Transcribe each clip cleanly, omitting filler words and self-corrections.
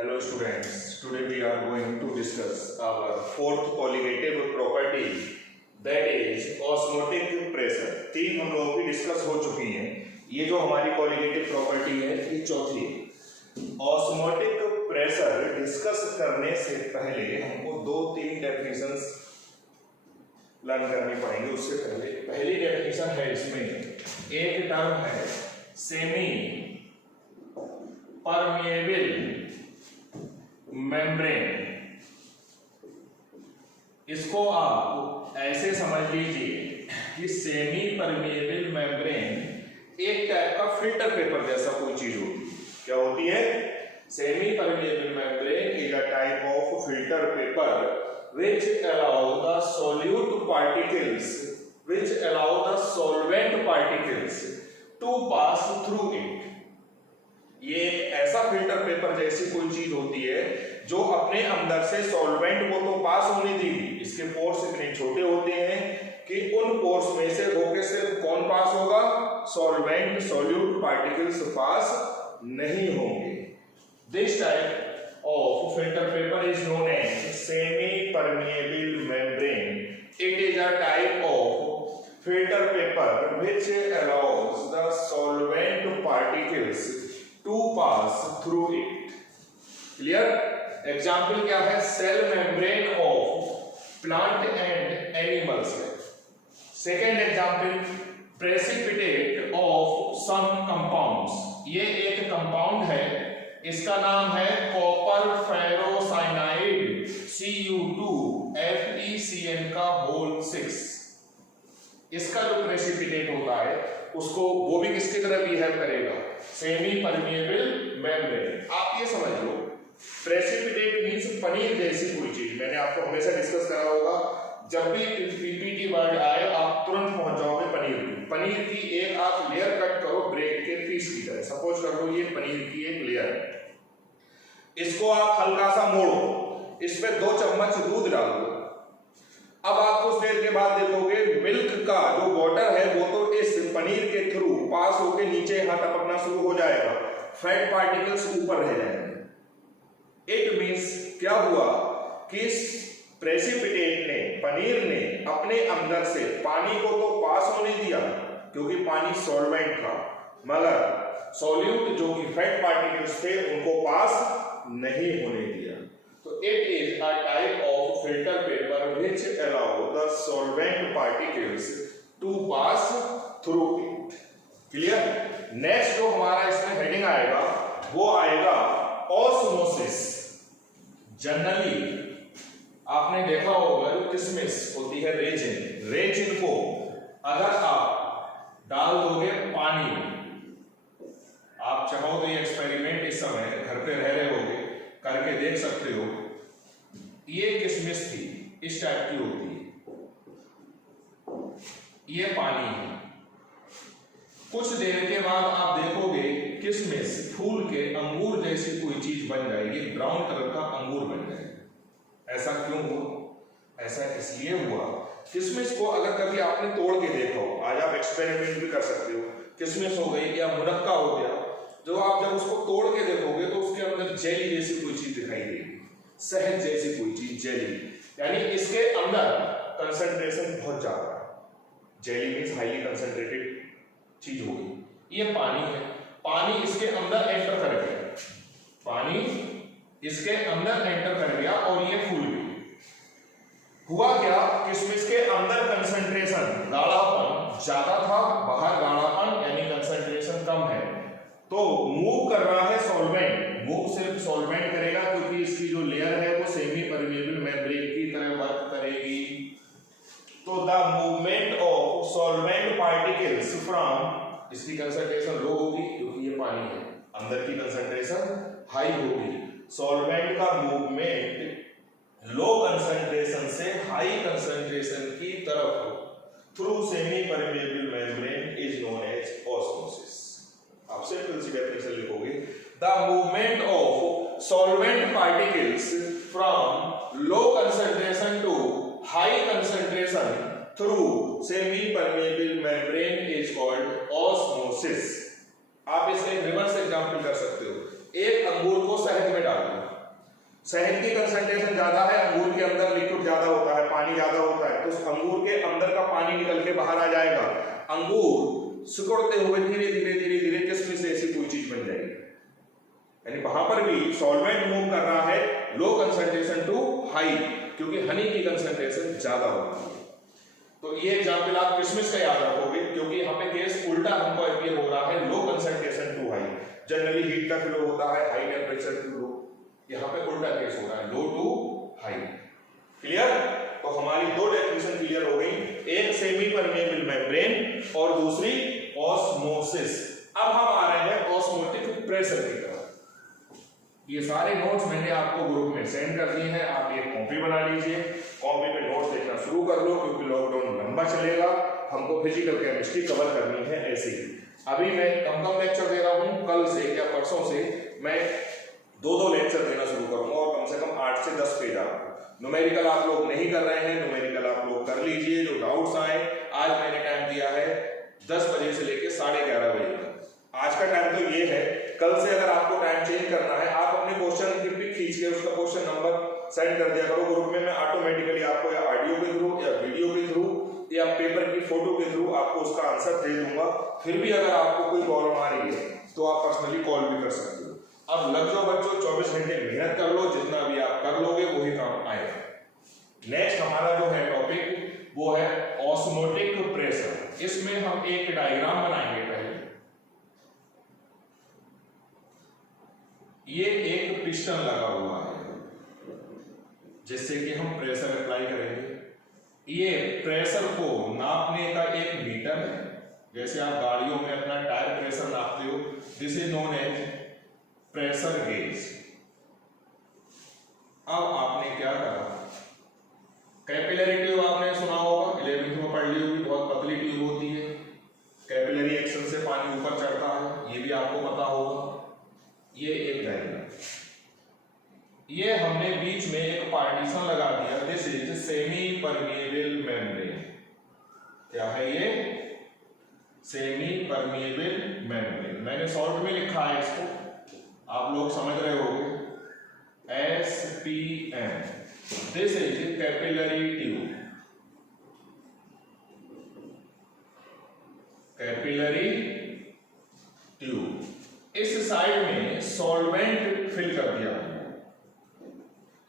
Hello students, today we are going to discuss our fourth colligative property, that is osmotic pressure। तीन हम लोगों की discuss हो चुकी हैं। ये जो हमारी colligative property है ये चौथी है। osmotic pressure डिस्कस करने से पहले हमको दो तीन डेफिनेशंस लर्न करनी पड़ेंगी। उससे पहले पहली डेफिनेशन है, इसमें एक टर्म है सेमी परमिएबल मेम्ब्रेन। इसको आप ऐसे समझ लीजिए कि सेमी परमिएबल मेम्ब्रेन एक टाइप का फिल्टर पेपर जैसा कोई चीज होती है। क्या होती है? Semi permeable membrane is a type of filter paper which allow the solute particles, which allow the solvent particles to pass through it। ये एक ऐसा फिल्टर पेपर जैसी कोई चीज होती है जो अपने अंदर से सॉल्वेंट को तो पास होने देगी। इसके पोर्स इतने छोटे होते हैं कि उन पोर्स में से होके सिर्फ कौन पास होगा? सॉल्वेंट सॉल्यूट पार्टिकल्स पास नहीं होंगे। This type of filter paper is known as semi-permeable membrane. It is a type of filter paper which allows the solvent particles to pass through it. Clear? Example क्या है? Cell membrane of plant and animals है। Second example, precipitate of some compounds। ये एक compound है, इसका नाम है copper ferrocyanide Cu2FeCN का होल 6। इसका जो प्रेसिपिटेट होता है उसको वो भी किसकी तरह बिहेव करेगा? Semi permeable membrane. आप ये समझ लो, प्रेसिपिटेट मींस पनीर जैसी कोई चीज। मैंने आपको हमेशा डिस्कस करा होगा, जब भी पीपीटी वर्ड आए आप तुरंत पहुंच जाओगे पनीर की। पनीर की एक आप लेयर कट करो ब्रेड के पीस की तरह। सपोज कर लो ये पनीर की एक लेयर है, इसको आप हल्का सा मोड़ो, इसमें 2 चम्मच दूध डाल दो। अब आप कुछ देर के बाद देखोगे मिल्क का जो वाटर है वो तो इस पनीर के थ्रू पास होके नीचे यहाँ टपकना शुरू हो जाएगा, फैट पार्टिकल्स ऊपर रह जाएंगे। इट मींस क्या हुआ कि प्रेसिपिटेट ने, पनीर ने अपने अंदर से पानी को तो पास होने दिया क्योंकि पानी सॉल्वेंट था, मगर सॉल्यूट जो कि फैट पार्टिकल्स थे उनको पास नहीं होने दिया। तो it is a type of filter paper which allow the solvent particles to pass through it. Clear? Next जो हमारा इसमें हेडिंग आएगा वो आएगा ऑस्मोसिस। जनरली आपने देखा होगा जो किशमिश होती है रेजिन, रेजिन को अगर आप डाल दोगे पानी में, आप चाहो तो ये एक्सपेरिमेंट इस समय घर पे रह रहे होगे करके देख सकते हो। ये किशमिश थी, इस टाइप की होती है, ये पानी है। कुछ देर के बाद आप देखोगे किशमिश फूल के अंगूर जैसी कोई चीज बन जाएगी, ब्राउन कलर का अंगूर बन जाएगा। ऐसा क्यों हुआ? ऐसा इसलिए हुआ, किशमिश को अगर कभी आपने तोड़ के देखा हो, आज आप एक्सपेरिमेंट भी कर सकते हो। किशमिश हो गई या मुनक्का हो गया, जो आप जब उसको तोड़ के देखोगे तो उसके अंदर जेली जैसी कोई चीज दिखाई देगी, शहद जैसी कोई चीज, जेली। यानी इसके अंदर कंसंट्रेशन बहुत ज्यादा है। जेली मींस हाईली कंसंट्रेटेड चीज होगी। ये पानी है, पानी इसके अंदर एंटर कर गया, पानी इसके अंदर एंटर कर गया और ये फूल गई। हुआ क्या? किशमिश के अंदर कंसंट्रेशन, गाढ़ापन ज्यादा था, बाहर गाढ़ापन यानी कंसंट्रेशन कम है। तो मूव कर रहा है सॉल्वेंट, मूव सिर्फ सॉल्वेंट करेगा क्योंकि इसकी जो लेयर है वो सेमी परमिएबल मेम्ब्रेन की तरह वर्क करेगी। तो the movement of solvent particles from, इसकी कंसंट्रेशन लो होगी क्योंकि ये पानी है, अंदर की कंसंट्रेशन हाई होगी। सॉल्वेंट का मूवमेंट लो कंसंट्रेशन से हाई कंसंट्रेशन की तरफ through semi permeable membrane is known as osmosis. आप सिंपल सी डेफिनेशन लिखोगे, the movement of solvent particles from low concentration to high concentration through semi permeable membrane is called osmosis. आप इसका reverse example कर सकते हो। एक अंगूर को शहद में डाल दो, शहद की कंसंट्रेशन ज्यादा है, अंगूर के अंदर लिक्विड ज्यादा होता है, पानी ज्यादा होता है, तो अंगूर के अंदर का पानी निकल के बाहर आ जाएगा, अंगूर सिकुड़ते हुए धीरे धीरे धीरे धीरे किसमिस ऐसी कोई चीज बन जाएगी। यानी वहां पर भी सॉल्वेंट मूव कर रहा है लो कंसंट्रेशन टू हाई, क्योंकि हनी की कंसंट्रेशन ज्यादा होती है। तो ये एग्जांपल आप किसमिस का याद रखोगे, क्योंकि यहाँ पे केस उल्टा हमको अपीयर हो रहा है, low concentration to high. Generally heat का फ्लो होता है हाई टेम्परेचर टू लो, यहाँ पे उल्टा केस हो रहा है लो टू हाई। क्लियर? तो हमारी दो डेफिनेशन क्लियर हो गई, एक सेमी परमेबल मेम्ब्रेन और दूसरी ऑस्मोसिस। अब हम आ रहे हैं ऑस्मोटिक प्रेशर की तरफ। ये सारे नोट्स मैंने आपको ग्रुप में सेंड कर दिए हैं, आप एक कॉपी बना लीजिए, कॉपी पे नोट्स देखना शुरू कर लो, क्योंकि लॉकडाउन लंबा चलेगा, हमको फिजिकल केमिस्ट्री कवर करनी है ऐसे ही। अभी मैं कम लेक्चर दे रहा हूँ, कल से या परसों से मैं 2-2 लेक्चर देना शुरू करूंगा और कम से कम 8 से 10 पेज आपको। न्यूमेरिकल आप लोग नहीं कर रहे हैं, न्यूमेरिकल आप लोग कर लीजिए, जो डाउट्स आए। आज मैंने टाइम दिया है 10 बजे से लेकर 11:30 बजे तक। आज का टाइम तो ये है, कल से अगर आपको टाइम चेंज करना है, आप अपने क्वेश्चन की पिक खींच के उसका क्वेश्चन नंबर सेंड कर दिया करो ग्रुप में। मैं ऑटोमेटिकली आपको या ऑडियो के थ्रू या वीडियो के थ्रू या पेपर की फोटो के थ्रू आपको उसका आंसर दे दूंगा। फिर भी अगर आपको कोई प्रॉब्लम आ रही है तो आप पर्सनली कॉल भी कर सकते हो। अब लग जाओ बच्चों, 24 घंटे मेहनत कर लो, जितना भी आप कर लोगे वही काम आएगा। नेक्स्ट हमारा जो है टॉपिक वो है ऑस्मोटिक प्रेशर। इसमें हम एक डायग्राम बनाएंगे। पहले ये एक पिस्टन लगा हुआ है जिससे कि हम प्रेशर अप्लाई करेंगे। ये प्रेशर को नापने का एक मीटर है, जैसे आप गाड़ियों में अपना टायर प्रेशर नापते हो, this is known as pressure gauge. अब आपने क्या करा, कैपिलरी ट्यूब आपने सुना होगा, 11वीं में पढ़ ली होगी, बहुत पतली ट्यूब होती है, कैपिलरी एक्शन से पानी ऊपर चढ़ता है, ये भी आपको पता होगा। ये एक डायग्राम, ये हमने बीच में एक पार्टीशन लगा दिया, this is semi permeable membrane. क्या है ये? Semi permeable membrane. मैंने शॉर्ट में लिखा है इसको, आप लोग समझ रहे होंगे, SPM। This is capillary tube, capillary tube. इस साइड में सॉल्वेंट फिल कर दिया,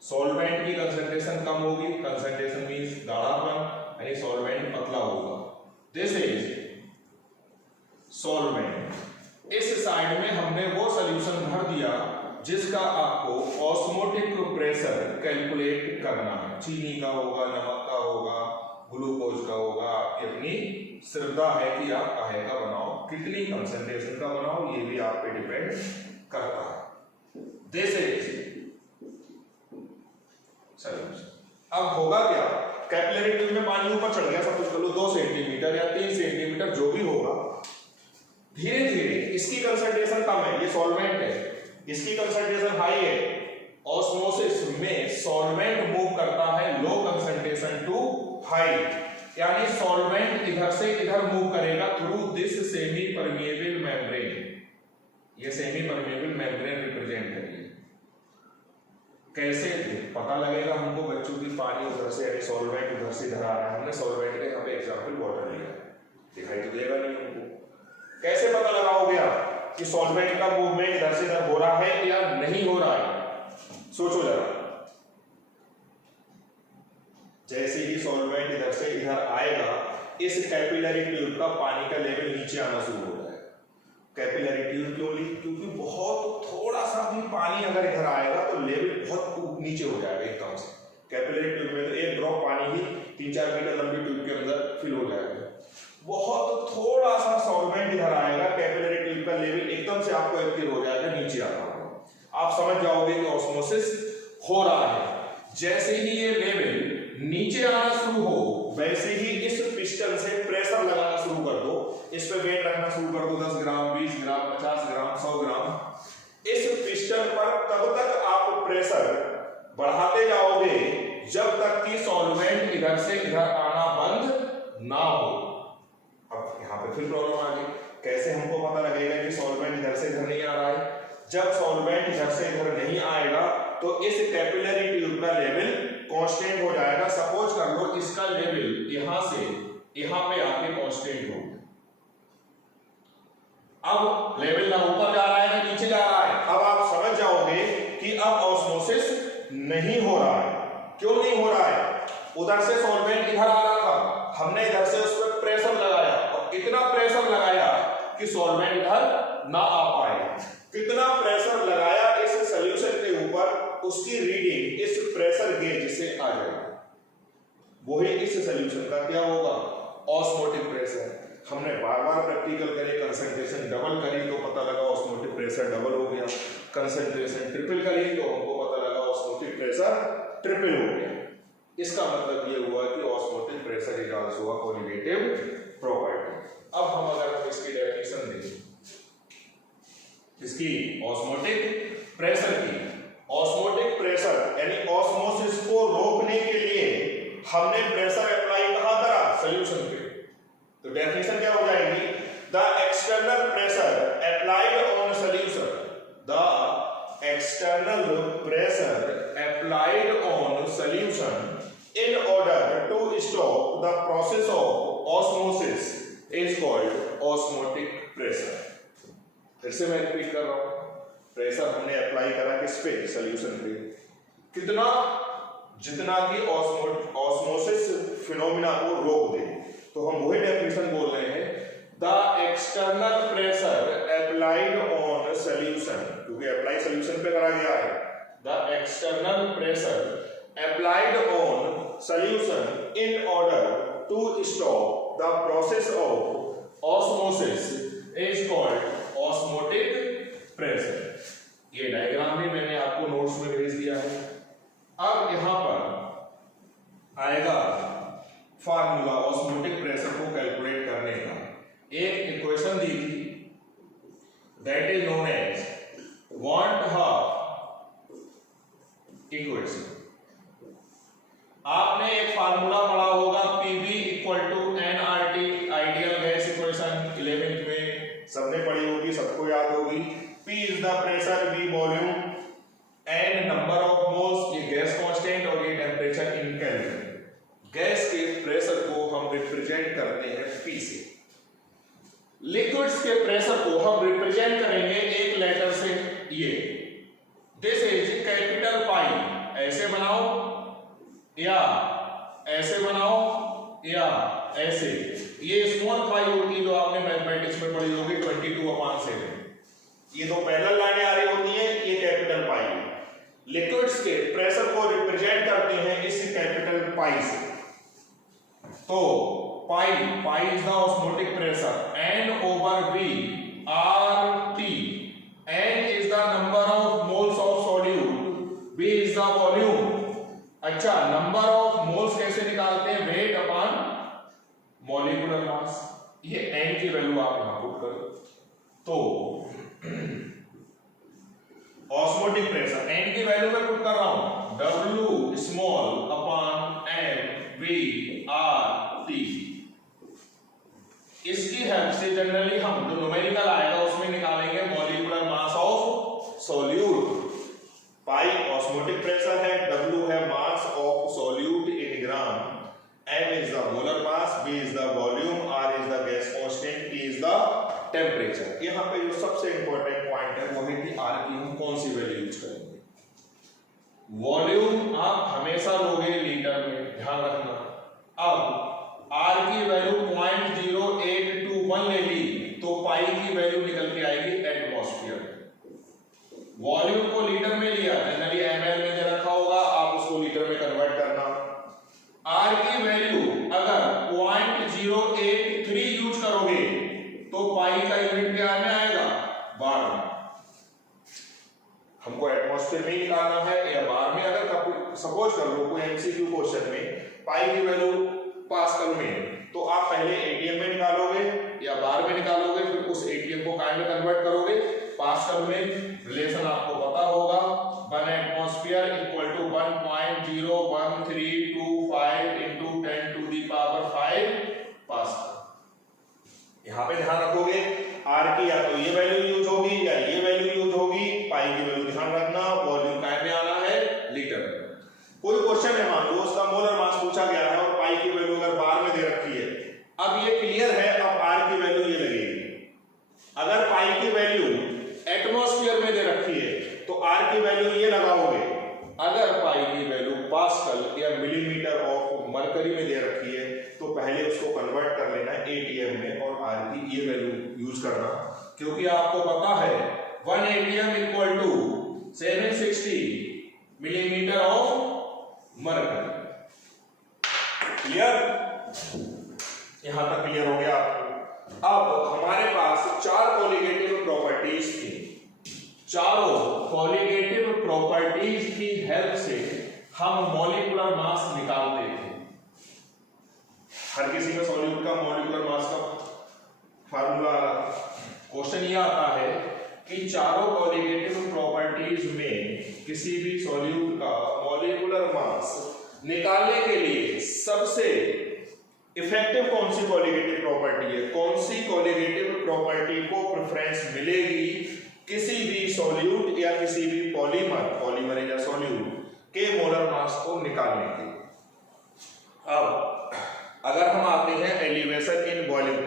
सॉल्वेंट की कंसंट्रेशन कम होगी, कंसंट्रेशन मींस गाढ़ापन, यानी सॉल्वेंट पतला होगा। This is solvent. इस साइड में हमने वो सॉल्यूशन भर दिया जिसका आपको ऑस्मोटिक प्रेशर कैलकुलेट करना है। चीनी का होगा, नमक का होगा, ग्लूकोज का होगा, आपकी अपनी श्रद्धा है कि आप काहे का बनाओ, कितनी कंसंट्रेशन का बनाओ, ये भी आप पे डिपेंड करता है। This is solution. अब होगा क्या, कैपिलरी ट्यूब में पानी ऊपर चढ़ गया, सपोज कर लो 2 सेंटीमीटर या 3 सेंटीमीटर जो भी होगा, धीरे धीरे इसकी कंसंट्रेशन कम है, ये सॉल्वेंट है, इसकी कंसंट्रेशन हाई है। ऑस्मोसिस में सॉल्वेंट मूव करता है लो कंसंट्रेशन टू हाई, यानी सॉल्वेंट इधर से इधर मूव करेगा through this semi permeable membrane. ये सेमी परमिएबल मेम्ब्रेन रिप्रेजेंट करिए। कैसे पता लगेगा हमको बच्चों की, पानी उधर से यानी सॉल्वेंट उधर से इधर आ रहा है, हमने सॉल्वेंट का यहाँ पे एग्जांपल वाटर लिया, दिखाई तो देगा नहीं हमको। कैसे पता लगाओगे आप कि सॉल्वेंट का मूवमेंट इधर से इधर हो रहा है या नहीं हो रहा है? सोचो जरा, जैसे ही सॉल्वेंट इधर से इधर आएगा, इस कैपिलरी ट्यूब का पानी का लेवल नीचे आना शुरू हो जाएगा। कैपिलरी ट्यूब क्यों ली? क्योंकि बहुत थोड़ा सा भी पानी अगर इधर आएगा तो लेवल बहुत नीचे हो जाएगा एकदम से। कैपिलरी ट्यूब में तो एक ड्रॉप पानी ही 3-4 मीटर लंबी ट्यूब के अंदर फिल हो जाएगा। बहुत थोड़ा सा सॉल्वेंट इधर आएगा, कैपिलरी ट्यूब का लेवल एकदम से आपको एक्टिव हो जाएगा, नीचे आता होगा। आप समझ जाओगे कि ऑस्मोसिस हो रहा है। जैसे ही ये लेवल नीचे आना शुरू हो, वैसे ही इस पिस्टन से प्रेशर लगाना शुरू कर दो, इस पे वेट रखना शुरू कर दो, 10 ग्राम, 20 ग्राम, 50 ग्राम, 100 ग्राम। इस पिस्टन पर तब तक आप प्रेशर बढ़ाते जाओगे जब तक कि सॉल्वेंट इधर से इधर आना बंद ना हो। अब यहाँ पे फिर प्रॉब्लम आ गई, कैसे हमको पता लगेगा कि सॉल्वेंट इधर से इधर नहीं आ रहा है? जब सॉल्वेंट इधर से इधर नहीं आएगा तो इस कैपिलरी ट्यूब का लेवल कांस्टेंट हो जाएगा। सपोज कर लो इसका लेवल यहां से यहां पे आके कांस्टेंट हो गया। अब लेवल ना ऊपर जा रहा है ना नीचे जा रहा है। अब आप समझ जाओगे कि अब ऑस्मोसिस नहीं हो रहा है। क्यों नहीं हो रहा है? उधर से सॉल्वेंट इधर आ रहा था, हमने इधर से उस पर प्रेशर लगाया और इतना प्रेशर लगाया कि सॉल्वेंट इधर ना आ पाए। कितना प्रेशर लगाया इस सॉल्यूशन के ऊपर, उसकी रीडिंग इस प्रेशर गेज से आ जाएगी। वही इस सॉल्यूशन का क्या होगा? Osmotic pressure. हमने बार-बार प्रैक्टिकल करे, कंसंट्रेशन डबल करी तो पता लगा ऑस्मोटिक प्रेशर डबल हो गया, कंसंट्रेशन ट्रिपल करी तो हमको पता लगा ऑस्मोटिक प्रेशर ट्रिपल हो गया। इसका मतलब ये हुआ कि osmotic pressure is also a colligative property. अब हम अगर इसकी डेफिनेशन दें इसकी ऑस्मोटिक प्रेशर की, ऑस्मोटिक प्रेशर यानी ऑस्मोसिस को रोकने के लिए हमने प्रेशर अप्लाई कहां करा? सॉल्यूशन पे। तो डेफिनेशन क्या हो जाएगी? The external pressure applied on solution, the external pressure applied on solution in order to stop the process of osmosis is called osmotic pressure। फिर से मैं रिपीट कर रहा हूं, प्रेशर हमने अप्लाई करा किस पे? सॉल्यूशन पे। कितना? जितना कि ऑस्मोसिस फिनोमिना को रोक दे। तो हम वही डेफिनेशन बोल रहे हैं, the external pressure applied on solution, क्योंकि अप्लाई सॉल्यूशन पे करा गया है। The external pressure applied on solution in order to stop the process of osmosis is called osmotic pressure। ये डायग्राम भी मैंने आपको नोट्स में भेज दिया है। अब यहां पर आएगा फार्मूला ऑस्मोटिक प्रेशर को कैलकुलेट करने का। एक इक्वेशन दी थी that is known as 1/2 equation. आपने एक फार्मूला पढ़ा होगा PV equal to nRT, ideal gas equation 11th में सबने पढ़ी होगी, सबको याद होगी। P is the pressure, V volume, N number of moles, ये गैस कांस्टेंट और ये टेंपरेचर इन केल्विन। गैस के प्रेशर को हम रिप्रेजेंट करते हैं P से। लिक्विड्स के प्रेशर को हम रिप्रेजेंट करेंगे एक लेटर से, ये दिस इज कैपिटल पाई। ऐसे बनाओ या ऐसे बनाओ या ऐसे। ये स्मॉल पाई होती है जो आपने मैथमेटिक्स में पढ़ी होगी 22/7। ये दो पैरेलल लाइनें आ रही होती हैं, ये कैपिटल पाई है। लिक्विड्स के प्रेशर को रिप्रेजेंट करते हैं इस कैपिटल पाई से। तो pi is the osmotic pressure, N/V RT। N is the number of moles of solute, V is the volume. अच्छा, नंबर ऑफ मोल्स कैसे निकालते हैं? Weight upon molecular mass. ये N की वैल्यू आप यहां पुट करो तो ऑस्मोटिक प्रेशर N की वैल्यू मैं पुट कर रहा हूं W small upon MV RT। इसकी हेल्प से जनरली हम जो न्यूमेरिकल आएगा उसमें निकालेंगे molecular mass of solute. Pi osmotic pressure है, W है mass of solute in gram, M is the molar mass, V is the volume, R is the gas constant, T is the temperature. यहां पे जो सबसे important point है वो है कि R की हम कौन सी वैल्यू यूज करेंगे। वॉल्यूम आप हमेशा लोगे लीटर में, ध्यान रखना। अब R की वैल्यू 0.0821 ले ली तो पाई की वैल्यू निकल के आएगी एटमॉस्फेयर। वॉल्यूम को लीटर में लिया, जनरली ml में दे रखा होगा, आप उसको लीटर में कन्वर्ट करना। R की वैल्यू अगर 0.083 यूज करोगे तो पाई का यूनिट क्या में आएगा? बार में। हमको एटमॉस्फेयर में निकालना है या बार में। अगर सपोज कर लो कोई एमसीक्यू क्वेश्चन में पाई की वैल्यू पास्कल में, तो आप पहले एटीएम में निकालोगे या बार में निकालोगे, फिर उस एटीएम को काय में कन्वर्ट करोगे? पास्कल में। रिलेशन आपको पता होगा, 1 atmosphere equal to 1.01325 into 10⁵ pascal. यहां पे ध्यान रखोगे आर की या तो ये वैल्यू यूज होगी या ये वैल्यू यूज होगी। पाई की वैल्यू ध्यान रखना, वॉल्यूम काय में आना है थी, ये वैल्यू यूज करना, क्योंकि आपको पता है 1 atm equal to 760 millimetre of mercury. Clear? यहां तक क्लियर हो गया आपको। अब हमारे पास 4 कॉलिगेटिव प्रॉपर्टीज थी। चारों कॉलिगेटिव प्रॉपर्टीज की हेल्प से हम मॉलिक्यूलर मास निकालते थे। हर किसी में सॉल्यूट का मॉलिक्यूलर मास का फार्मूला आ रहा था। क्वेश्चन ये आता है कि चारों कॉलिगेटिव प्रॉपर्टीज में किसी भी सॉल्यूट का मॉलिक्यूलर मास निकालने के लिए सबसे इफेक्टिव कौन सी कॉलिगेटिव प्रॉपर्टी है, कौन सी कॉलिगेटिव प्रॉपर्टी को प्रेफरेंस मिलेगी किसी भी सॉल्यूट या किसी भी पॉलीमर या सॉल्यूट के मोलर मास को निकालने के। अब अगर हम आते हैं एलिवेशन इन बॉइलिंग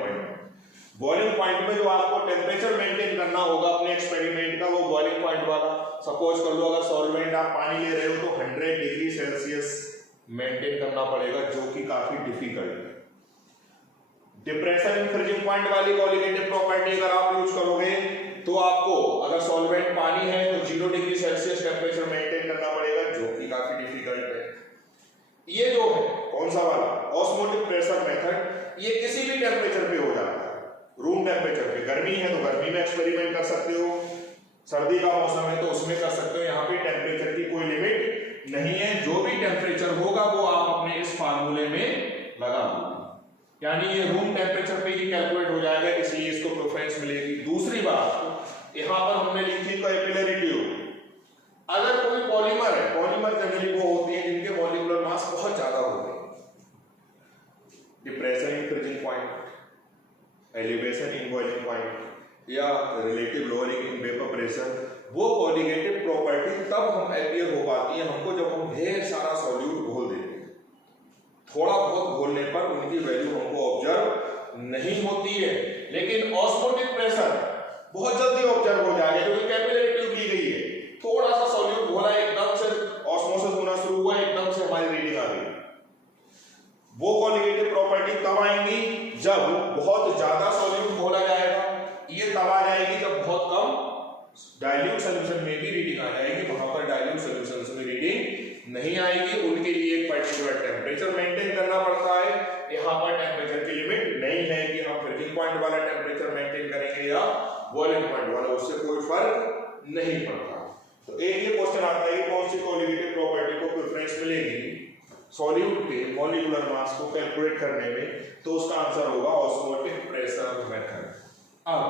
पॉइंट में जो आपको टेम्परेचर मेंटेन करना होगा अपने एक्सपेरिमेंट का, वो बॉइलिंग पॉइंट वाला। सपोज कर लो अगर सॉल्वेंट आप पानी ले रहे हो तो 100 डिग्री सेल्सियस मेंटेन करना पड़ेगा, जो कि काफी डिफिकल्ट है। डिप्रेशन इन फ्रीजिंग पॉइंट वाली कॉलिगेटिव प्रॉपर्टी अगर आप यूज करोगे तो आपको अगर सॉल्वेंट पानी है तो 0 डिग्री सेल्सियस टेम्परेचर मेंटेन करना पड़ेगा, जो कि काफी डिफिकल्ट है। ये जो है कौन सा वाला ऑस्मोटिक प्रेशर मेथड, ये किसी भी टेम्परेचर पे हो जाता है। रूम टेम्परेचर पे गर्मी है तो गर्मी में एक्सपेरिमेंट कर सकते हो, सर्दी का मौसम है तो उसमें कर सकते हो। यहाँ पे टेम्परेचर की कोई लिमिट नहीं है, जो भी टेम्परेचर होगा वो आप अपने इस फार्मूले में लगा दो, यानी ये रूम टेम्परेचर पे ही कैलकुलेट हो जाएगा, इसलिए इसको प्रेफरेंस मिलेगी। दूसरी बात यहाँ पर हमने लिखी कैपिलरी ट्यूब। अगर कोई पॉलीमर है, पॉलीमर जनरली वो होती है जिनके मॉलिक्यूलर मास बहुत ज्यादा होते हैं। Depression in freezing point, elevation in boiling point या relative lowering in vapour pressure, वो कॉलिगेटिव प्रॉपर्टी तब हम अपीयर हो पाती है हमको जब हम ढेर सारा सॉल्यूट घोल देते हैं। थोड़ा बहुत घोलने पर उनकी वैल्यू हमको ऑब्जर्व नहीं होती है, लेकिन ऑस्मोटिक प्रेशर बहुत जल्दी ऑब्जर्व हो जाएगा क्योंकि कैपिलरी ट्यूब ली गई है। थोड़ा सा सॉल्यूट घोला, एकदम से ऑस्मोसिस होना शुरू हुआ, एकदम से हमारी रीडिंग आ गई। वो कॉलिगेटिव प्रॉपर्टी तब आएंगी जब बहुत ज्यादा सॉल्यूट घोला जाएगा, ये तब आ जाएगी जब बहुत कम डाइल्यूट सॉल्यूशन में भी रीडिंग आ जाएगी। वहां पर डाइल्यूट सॉल्यूशन में रीडिंग नहीं आएगी, उनके लिए एक पर्टिकुलर टेम्परेचर मेंटेन करना पड़ता है। यहाँ पर टेम्परेचर की लिमिट नहीं है कि हम फ्रीजिंग पॉइंट वाला टेम्परेचर मेंटेन करेंगे या बॉइलिंग पॉइंट वाला, उससे कोई फर्क नहीं पड़ता। तो एक ये क्वेश्चन आता है कि कौन सी कॉलिगेटिव प्रॉपर्टी को प्रेफरेंस मिलेगी सॉल्यूट के मॉलिक्यूलर मास को कैलकुलेट करने में, तो उसका आंसर होगा ऑस्मोटिक प्रेशर मेथड। अब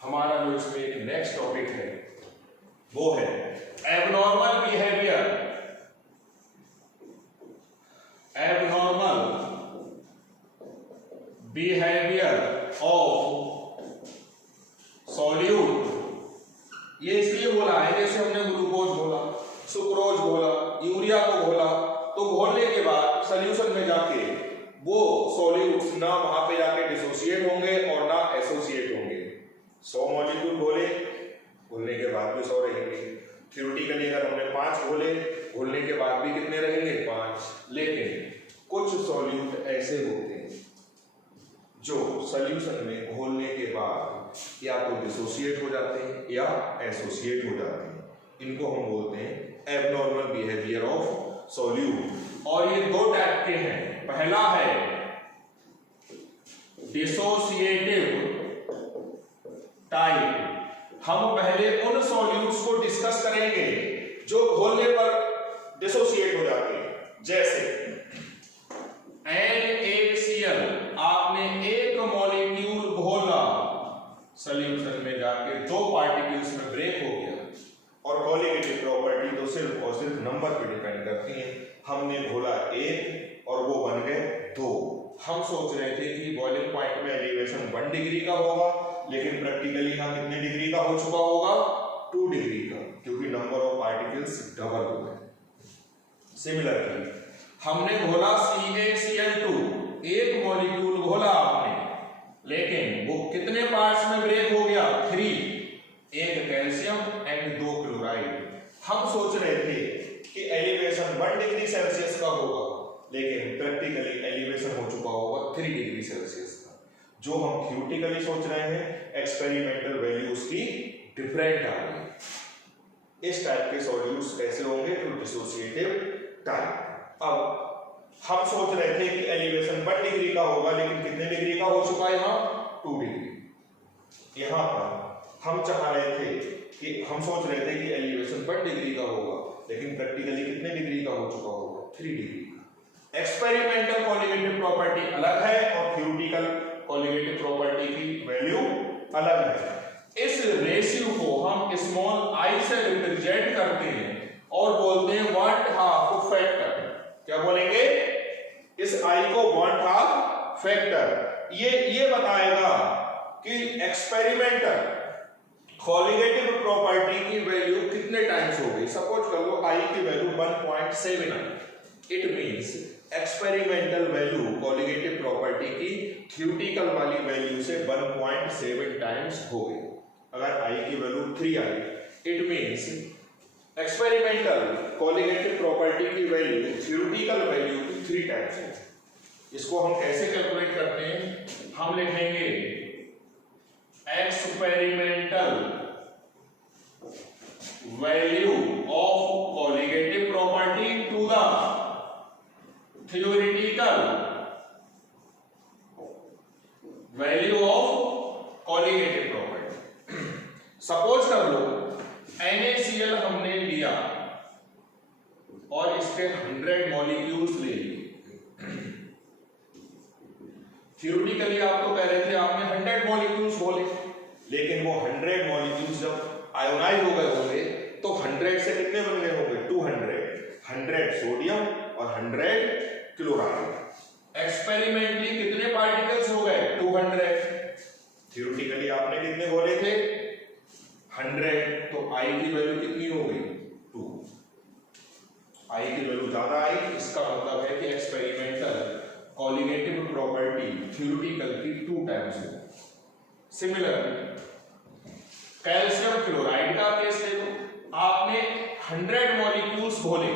हमारा जो इसमें एक नेक्स्ट टॉपिक है वो है एबनॉर्मल बिहेवियर ऑफ सॉल्यूट। ये इसलिए बोला है जैसे हमने ग्लूकोज घोला, सुक्रोज घोला, यूरिया को घोला, तो घोलने के बाद सॉल्यूशन में जाके वो सॉल्यूट्स ना वहां पे जाके डिसोसिएट होंगे और ना एसोसिएट होंगे। 100 मॉलिक्यूल घोलने के बाद भी 100 रहेंगे। थ्योरेटिकली अगर हमने 5 घोलने के बाद भी कितने रहेंगे? 5। लेकिन कुछ सॉल्यूट ऐसे होते हैं जो सॉल्यूशन में घोलने के बाद या तो डिसोसिएट हो जाते हैं या एसोसिएट हो जाते हैं। इनको हम बोलते हैं एबनॉर्मल बिहेवियर ऑफ सॉल्यूट। और ये 2 टाइप के हैं। पहला है डिसोसिएटिव टाइप। हम पहले उन सॉल्यूट्स को डिस्कस करेंगे जो घोलने पर डिसोसिएट हो जाते हैं। जैसे NaCl, आपने एक मॉलिक्यूल घोला, सॉल्यूशन में जाके 2 पार्टिकल्स में ब्रेक हो गया। और कॉलिगेटिव प्रॉपर्टी तो सिर्फ और सिर्फ नंबर पे डिपेंड करती है। हमने घोला 1 और वो बन गए 2। हम सोच रहे थे कि बॉइलिंग पॉइंट में एलिवेशन 1 डिग्री का होगा, लेकिन प्रैक्टिकली यहाँ कितने डिग्री का हो चुका होगा? 2 डिग्री का, क्योंकि नंबर ऑफ पार्टिकल्स डबल हो गए। सिमिलरली हमने घोला CaCl2, एक मॉलिक्यूल घोला आपने, लेकिन वो कितने पार्ट्स में ब्रेक हो गया? 3, एक कैल्शियम एंड 2 क्लोराइड। हम सोच रहे थे कि एलिवेशन 1 डिग्री सेल्सियस का होगा, लेकिन प्रैक्टिकली एलिवेशन हो चुका होगा 3 डिग्री सेल्सियस का। जो हम थ्योरेटिकली सोच रहे हैं एक्सपेरिमेंटल वैल्यू उसकी डिफरेंट आ रही है। इस टाइप के सॉल्यूट्स कैसे होंगे? तो डिसोसिएटिव टाइप। अब हम सोच रहे थे कि एलिवेशन 1 डिग्री का होगा, लेकिन कितने डिग्री का हो चुका है यहाँ? 2 डिग्री। यहाँ पर हम चाह रहे थे कि हम सोच रहे थे कि एलिवेशन 1 डिग्री का होगा, लेकिन प्रैक्टिकली कितने डिग्री का हो चुका होगा? 3 डिग्री का। एक्सपेरिमेंटल कोलिगेटिव प्रॉपर्टी अलग है और थ्योरेटिकल कोलिगेटिव प्रॉपर्टी की वैल्यू अलग है। इस रेशियो को हम स्मॉल आई से रिप्रेजेंट करते हैं और बोलते हैं 1/2 फैक्टर। क्या बोलेंगे? इस आई को 1/2 फैक्टर। ये बताएगा कि एक्सपेरिमेंटल कोलिगेटिव प्रॉपर्टी की वैल्यू कितने टाइम्स हो गई। सपोज कर लो आई की वैल्यू 1.7 है, it means experimental value colligative property की थ्योरेटिकल वाली वैल्यू से 1.7 टाइम्स हो गई। अगर आई की value 3 I, it means experimental colligative property की वैल्यू थ्योरेटिकल वैल्यू की 3 टाइम्स है। इसको हम कैसे कैलकुलेट करते हैं? हम लिखेंगे experimental value of colligative property to the theoretical value of colligative property. Suppose कर लो NaCl हमने लिया और इसके 100 मॉलिक्यूल्स ले लिए। थ्योरेटिकली आप तो कह रहे थे आपने 100 मॉलिक्यूल्स बोले, लेकिन वो 100 मॉलिक्यूल्स जब आयोनाइज हो गए होंगे तो 100 से कितने बन गए होंगे? 200। 100 सोडियम और 100 क्लोराइड। एक्सपेरिमेंटली कितने पार्टिकल्स हो गए? 200। थ्योरेटिकली आपने कितने बोले थे? 100। तो आई की वैल्यू कितनी हो गई? 2। आई की वैल्यू ज्यादा आई, इसका मतलब है कि एक्सपेरिमेंटल कोलिगेटिव प्रॉपर्टी थ्योरेटिकल की 2 टाइम्स है। सिमिलरली कैल्शियम क्लोराइड का केस ले लो, आपने 100 मॉलिक्यूल्स बोले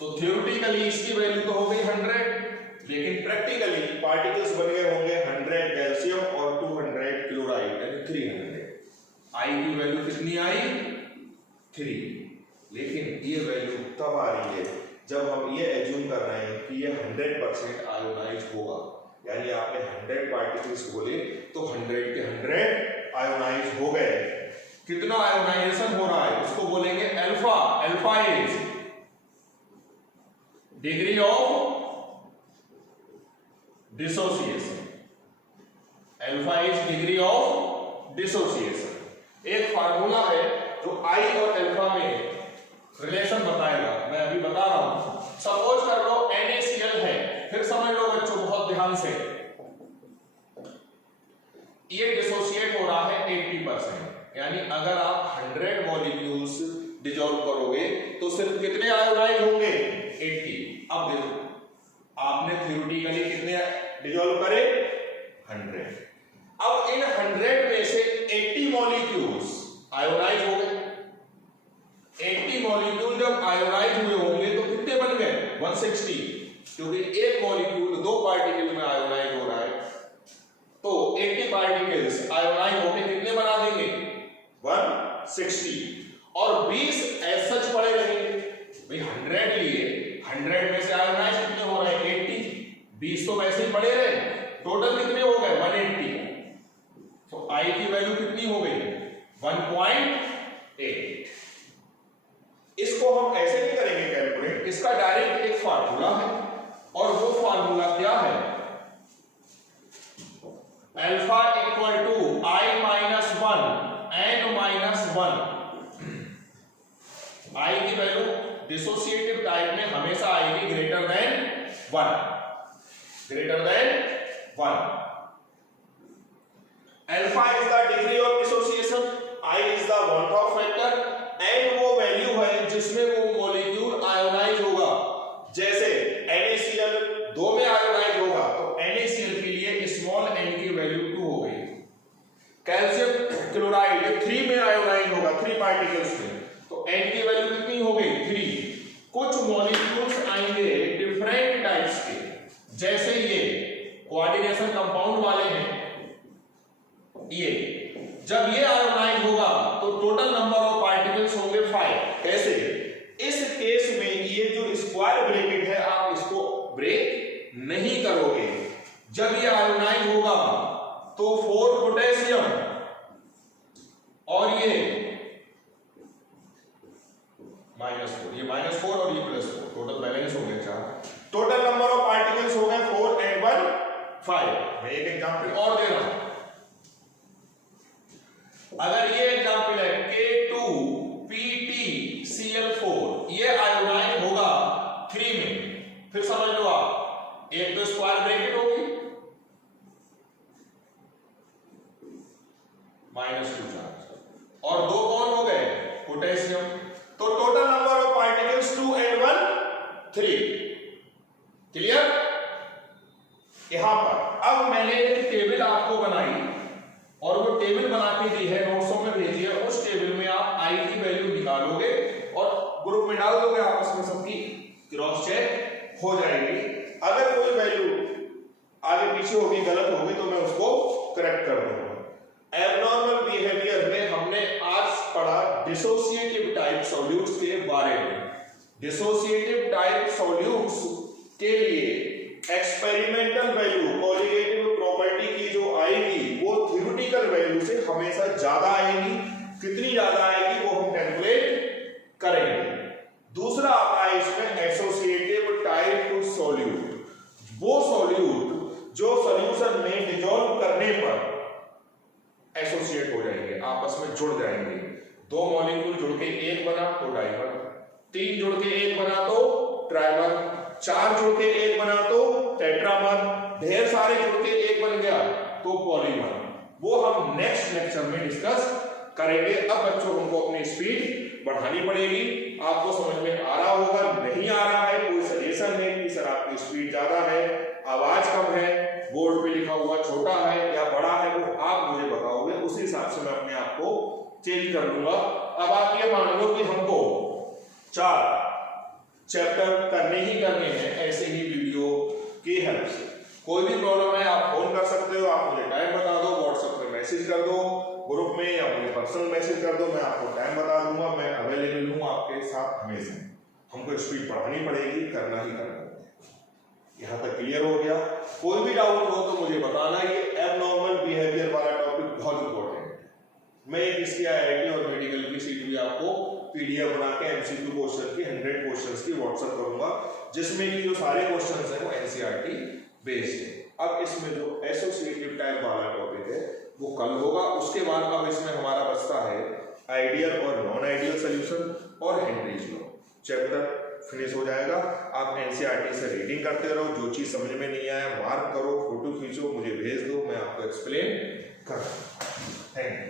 तो थ्योरेटिकली इसकी वैल्यू तो हो गई 100, लेकिन प्रैक्टिकली पार्टिकल्स बन गए होंगे 100 कैल्शियम और 200 क्लोराइड, यानी 300। आई की वैल्यू कितनी आई? 3। लेकिन ये वैल्यू तब आ रही है जब हम ये एज्यूम कर रहे हैं कि ये 100% आयोनाइज होगा, यानी आपने 100 पार्टिकल्स बोले तो 100 के 100 आयोनाइज हो गए। कितना आयोनाइजेशन हो रहा है उसको बोलेंगे alpha. Alpha is degree of dissociation. Alpha is degree of dissociation. एक फार्मूला है जो आई और अल्फा में रिलेशन बताएगा, मैं अभी बता रहा हूं। सपोज कर लो NaCl है, फिर समझ लो बच्चों बहुत ध्यान से, ये डिसोसिएट हो रहा है 80%, यानी अगर आप 100 मॉलिक्यूल्स डिसॉल्व करोगे तो सिर्फ कितने आयोनाइज होंगे? 80। अब देखो आपने थ्योरेटिकली कितने डिसॉल्व करे? 100। अब इन 100 में से 80 मॉलिक्यूल्स आयोनाइज हो गए। 80 मॉलिक्यूल जब आयोनाइज हुए होंगे तो कितने बन गए? 160, क्योंकि एक मॉलिक्यूल 2 पार्टिकल में आयोनाइज हो रहा है, तो 80 पार्टिकल्स आयोनाइज होकर कितने बना देंगे? 160। और 20 एज सच पड़े रहेंगे। भाई 100 लिए, 100 में से आयोनाइज कितने हो रहे हैं? 80। 20 तो वैसे ही पड़े रहे, टोटल कितने हो गए? 180। तो आई की वैल्यू कितनी हो गई? 1.8। इसको हम ऐसे नहीं करेंगे कैलकुलेट, इसका डायरेक्ट एक फार्मूला है, और वो फार्मूला क्या है? Alpha equal to i minus 1 n minus 1। I की वैल्यू डिसोसिएटिव टाइप में हमेशा आएगी greater than 1। Greater than 1। Alpha is the degree of dissociation, i is the van't Hoff factor, n वो वैल्यू है जिसमें वो मॉलिक्यूल आयोनाइज होगा। जैसे NaCl 2 में आयोनाइज होगा तो NaCl के लिए स्मॉल n की वैल्यू 2 हो गई। कैल्शियम क्लोराइड 3 में आयोनाइज होगा, 3 पार्टिकल्स में, तो n की वैल्यू कितनी हो गई? 3। कुछ मॉलिक्यूल्स आएंगे डिफरेंट टाइप्स के, जैसे ये कोऑर्डिनेशन कंपाउंड वाले हैं ये, जब ये आयोनाइज होगा तो टोटल नंबर ऑफ पार्टिकल्स होंगे 5। कैसे? इस केस में ये जो स्क्वायर ब्रैकेट है आप इसको ब्रेक नहीं करोगे। जब ये आयोनाइज होगा तो 4 पोटेशियम और ये -4, ये -4 और ये +4, टोटल बैलेंस हो गया 4। टोटल नंबर ऑफ पार्टिकल्स हो गए 4 and 1 5। मैं एक एग्जांपल और दे रहा हूं। अगर ये एग्जांपल है K2PtCl4, ये आयोनाइज होगा 3 में, फिर समझ लो आप, एक तो स्क्वायर ब्रैकेट होगी -2 चार्ज और 2 कौन हो गए? पोटेशियम। तो total number of particles 2 and 1 3। Clear? यहां पर अब मैंने एक टेबल आपको बनाई और वो टेबल बना के दी है, नोट्सों में भेजी है। उस टेबल में आप आई की वैल्यू निकालोगे और ग्रुप में डाल दोगे, आपस में सबकी क्रॉस चेक हो जाएगी। अगर कोई वैल्यू आगे पीछे होगी, गलत होगी, तो मैं उसको करेक्ट कर दूंगा। एबनॉर्मल बिहेवियर में हमने आज पढ़ा डिसोसिएटिव टाइप सॉल्यूट्स के बारे में। डिसोसिएटिव टाइप सॉल्यूट्स के लिए एक्सपेरिमेंटल वैल्यू, कोलिगेटिव प्रॉपर्टी की जो आएगी वो थ्योरेटिकल वैल्यू से हमेशा ज्यादा आएगी। कितनी ज्यादा आएगी वो हम कैलकुलेट करेंगे। दूसरा आता है इसमें एसोसिएटिव टाइप सॉल्यूट, वो सॉल्यूट जो सॉल्यूशन में डिसॉल्व करने पर एसोसिएट हो जाएंगे, आपस में जुड़ जाएंगे। 2 मॉलिक्यूल जुड़ के एक बना तो डाइमर, 3 जुड़ के एक बना तो ट्राइमर, 4 जुड़ के एक बना तो टेट्रामर, ढेर सारे जुड़ के एक बन गया तो पॉलीमर। वो हम नेक्स्ट लेक्चर में डिस्कस करेंगे। अब बच्चों हमको अपनी स्पीड बढ़ानी पड़ेगी। आपको समझ में आ रहा होगा, नहीं आ रहा है कोई सजेशन है कि सर आपकी स्पीड ज्यादा है, आवाज कम है, बोर्ड पे लिखा हुआ छोटा है या बड़ा है, वो आप मुझे बताओगे, उसी हिसाब से मैं अपने आप को चेंज कर लूंगा। अब आप ये मान लो कि हमको 4 चैप्टर करने ही करने हैं ऐसे ही वीडियो की हेल्प से। कोई भी प्रॉब्लम है आप फोन कर सकते हो, आप मुझे टाइम बता दो, व्हाट्सएप पे मैसेज कर दो ग्रुप में, या मुझे पर्सनल मैसेज कर दो, मैं आपको टाइम बता दूंगा। मैं अवेलेबल हूँ आपके साथ हमेशा। हमको स्पीड बढ़ानी पड़ेगी, करना ही करना है। यहाँ तक क्लियर हो गया? कोई भी डाउट हो तो मुझे बताना। ये एबनॉर्मल बिहेवियर वाला टॉपिक बहुत इंपॉर्टेंट है। मैं एक इसकी आईआईटी और मेडिकल की सीट भी आपको पीडीएफ बना के एमसीक्यू क्वेश्चन की 100 क्वेश्चंस की व्हाट्सएप करूंगा, जिसमें कि जो सारे क्वेश्चंस हैं वो एनसीईआरटी बेस्ड है। अब इसमें जो एसोसिएटिव टाइप वाला टॉपिक है वो कल होगा। उसके बाद अब इसमें हमारा बचता है आइडियल और नॉन आइडियल सॉल्यूशन और हेनरीज लॉ। चैप्टर फिनिश हो जाएगा। आप एनसीईआरटी से रीडिंग करते रहो, जो चीज समझ में नहीं आया मार्क करो, फोटो खींचो, मुझे भेज दो, मैं आपको एक्सप्लेन कर दूंगा। Thank you.